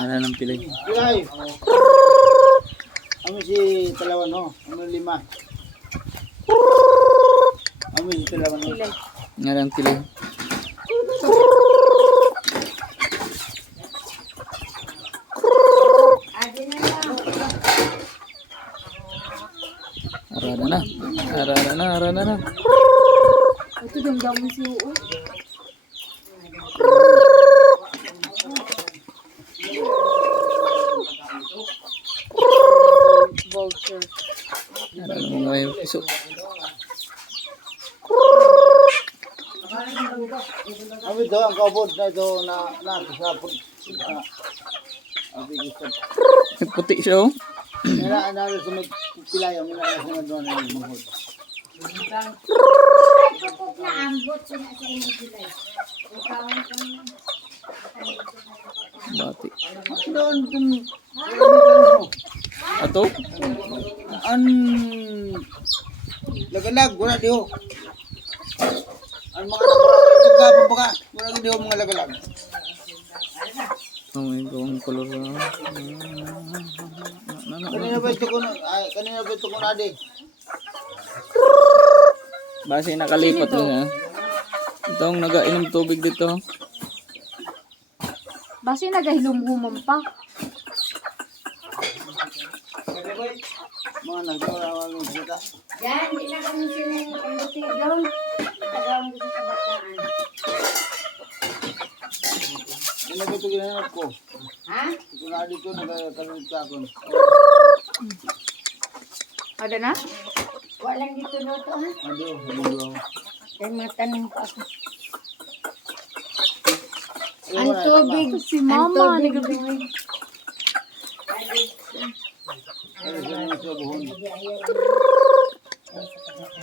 Ano ng pilay? Pilay. Kami si Talawan, no? Kami 5. Kami si Talawan, no? Ano ng pilay? Arana na. Ito damdamin si Uo. Vulture. Arana mo nga yung piso. Kami doon, ang kabod na ito na nakasapot. May puti siya oh. Nala sa magpilay, ang nalasunod doon na yung mahod. Bati. Doon, Ato? an lagalag, wala diho. Ang mga nagkagapon baka, wala diho mga lagalag. Oh my God, ang color na. Kanina ba ito ko na di? Base nakalipat na. Itong nagainom tubig dito. Basi nagahilom-humam pa. Mga nagkawala ng sita. Yan, hindi na kami sinang doon. Tagawang gusto sa bataan. Ano ba ito ginanap ko? Ha? Ito na dito, nagkaroon sa akin. Ada na? Walang dito luto, ha? Ado, hululo. Kaya matanong pa ako. Ang Ang tubig. Si Mama, Ang tubig. nagabigay.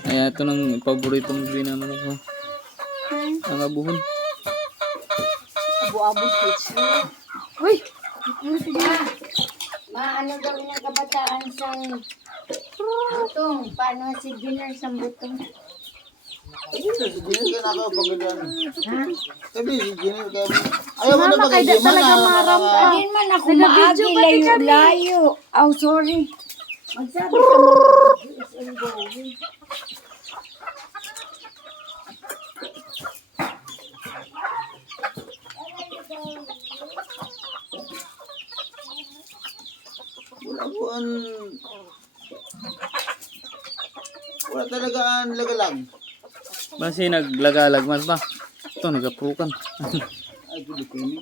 Ay, ito ng paboritong binano ko. Ang abuhon. Abu-abu switch. Uy! Maano daw ng kabataan sa butong. Paano si Ginner sa butong? Si Jinil ka na ako pagkadaan. Ha? Sabi si Jinil ka. Ayaw mo na Mama, kaya pag-iman talaga na. marang ka. Agin man ako Nag-video maagi, pati kami. layo-layo. Oh, sorry. Magsabi ka mga video is ongoing. Wala po ang... Wala talaga ang lagalag. Base naglagalag mas ba? Ito nagaprukan. Ay, pwede ko yun.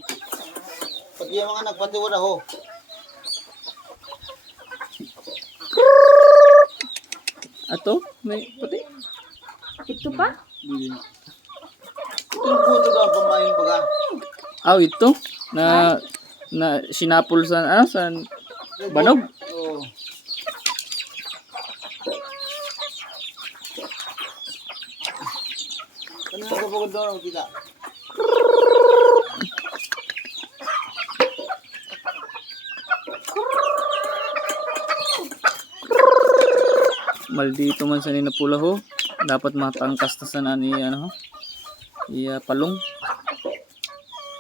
Pati yung mga nagpatiwala ho. Ato? May puti? Ito pa? Hindi na. Ito yung puto daw, pamain baga. Aw, ito? Na sinapol sa ano? Sa banog? Oo. Kanina ka pagod doon, kita. Maldito man sa ninapula ho. Dapat matangkas na sana ni ano ho. Iya palong.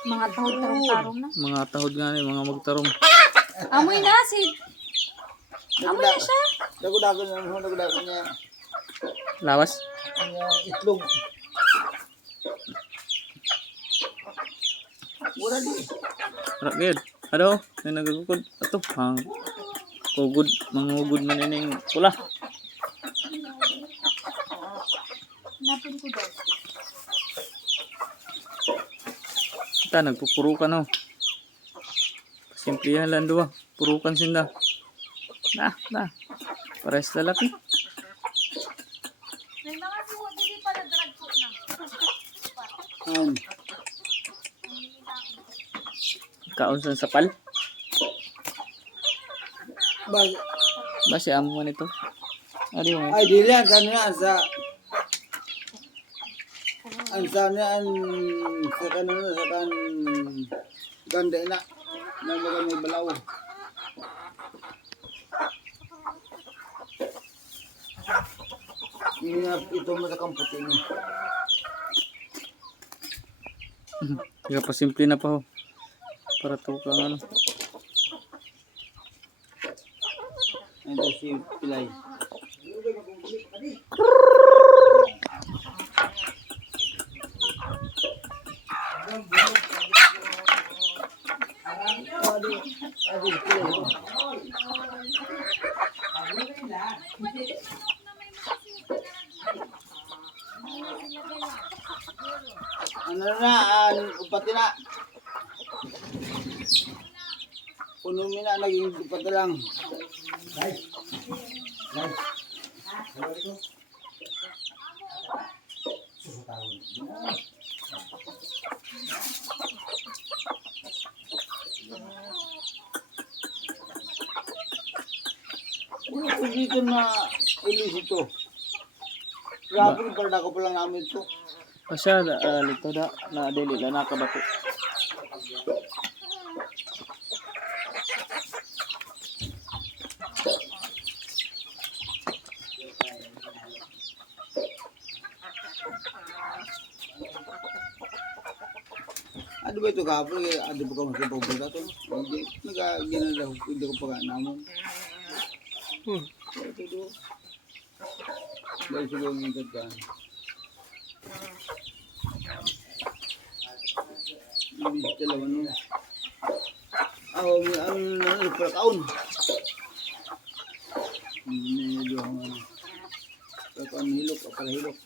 Mga tahod-tarong-tarong na. Mga tahod nga ni, mga magtarong. Amoy na si... Amoy na siya. Dago-dago niya. Lawas? Ang itlog. Wala di. Rakid. Ano? May nagagukod. Ato. Kugod. Mangugod man ining pula. Napin ko daw. Kita nagpupurukan ho. Simplihan lang duwa. Purukan sinda. Na. Pares lalaki. May mga suho, hindi pala drag po na. Kaunsan sa pal. Bag. Base amo man ito. Ano yung Ay, dili yan. Saan yan? Saan yan? Sa kanon na, sa kan... Ganda na. Nalaga may balaw. Ito mo sa kamputi niya. Kaya pa simple na pa ho. Para to kang ano. Ito si Pilay. Ano na, upati na. Puno mi na, naging upati lang. Dito na ilis ito. Grabe, parang ako pa lang namin ito. Asya, lito da, na dili na nakabato. Ano ba ito kahapon? Ano ba ka mas pagbata ito? Hindi, nag-ginalaw. Hindi ko pa naman. Ito doon. Dahil siguro ng ikat ka. Hindi dalawa nun. Ano, para kaon. Medyo ang ano. Para kaon hilok, para hilok.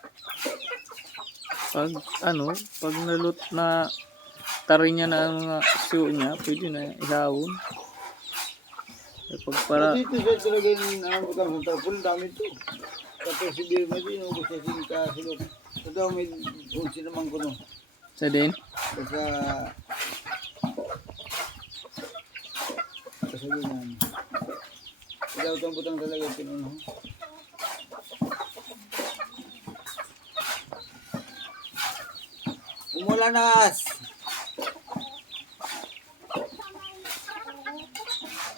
Pag nalot na tari niya na ang mga suyo niya, pwede na ihawon. Pag para, Dito sa talaga yung ang sa tapon, dami ito. Tapos si Birma din, ubos na siya silok. Ito daw may unsi naman ko no. sa din, Kasi ganyan. Ikaw itong butang talaga pinuno. Umulanas!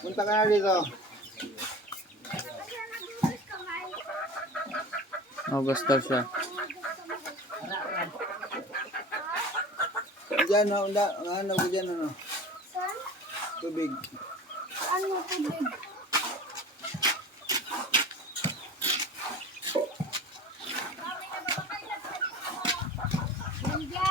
Punta ka na dito. August daw siya. Diyan, ano ko dyan, ano? Tubig. Ano tubig?